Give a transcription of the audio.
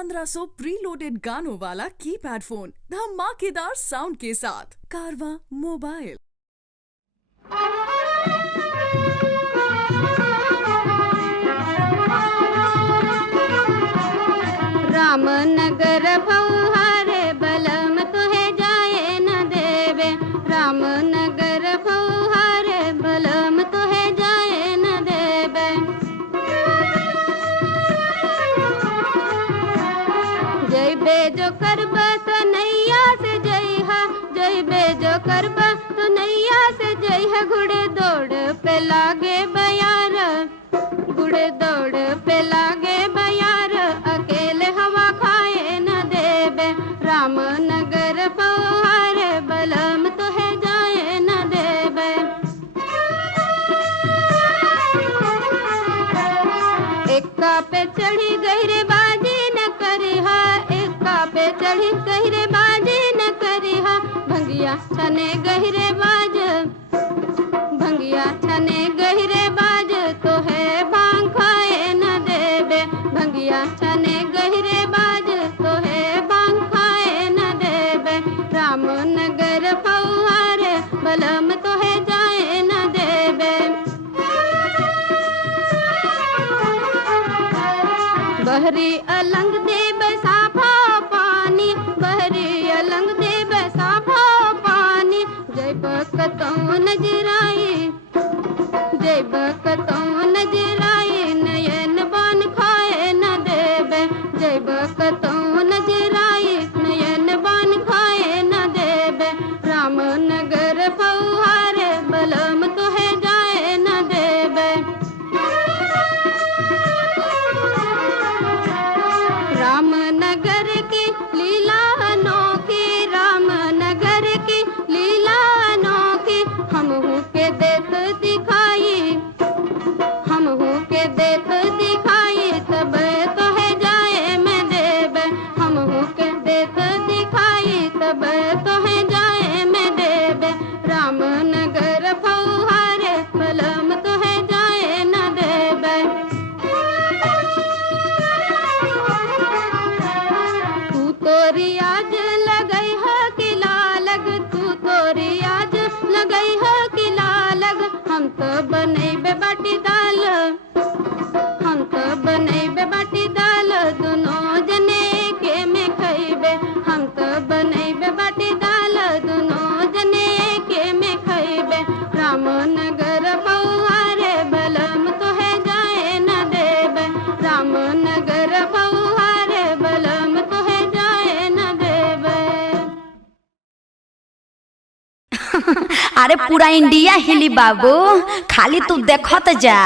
1500 preloaded गानों वाला keypad phone धमाकेदार साउंड के साथ कारवां मोबाइल। रामनगर फौहारे बलम तुहे जाए न देवे। रामनगर फौहारे बलम तुहे जाए न देवे। जय बेजो करबा तो नैया से जइहा, जय बेजो करबा तो नैया से जइहा। घुड़े दौड़ पे लागे बयार, घुड़े दौड़ पे लागे बयार। अकेले हवा खाए न देवे। रामनगर फौहारे बलम तुहे जाए न देवे। एक्का पे चढ़ी गहरे बाजी न करिहा, एक्का पे चढ़ी गहरे बाजी न करिहा। भंगिया छने गहरे बाज, भंगिया छने गहरे बाज तो है भांग खाए न देवे। भंगिया छने गहरे बाज तो है भांग खाए न देवे। रामनगर फौहारे बलम तो है जाए न देवे। बहरी अलंग देव साफा पानी, बहरी अलंग देव साफा पानी। जय बकतौ नजराई, जय बकतौ नजराई। नयन बन खाए न देवे। जय बकतौ नजराई, नयन बन खाए न देवे। रामनगर फौहारे बलम तुहे जाए न देवे। रामनगर की लीला अनोखी, रामनगर की लीला अनोखी। हमहू के देख दिखाई, हमहू के देख दिखाई। तब तो है जाए मैं देवे। हमहू के देख दिखाई तब तो है जाए मैं देवे। रामनगर फौहारे बलम तो है जाए न देवे। तू तोरी आज लगई है किला लग, तू तोरी आज लगई है किला लग। हम तो बनैबे बाटी दाल, हम तो बनैबे बाटी दाल। दोनों जने के में खइबे। हम तो बनैबे बाटी दाल, दोनों जने के में खइबे। रामनगर फौहारे बलम तो है जाए न देवे। रामनगर फौहारे बलम तो है जाए न देवे। अरे पूरा इंडिया हिली बाबू, खाली तू देखत जा।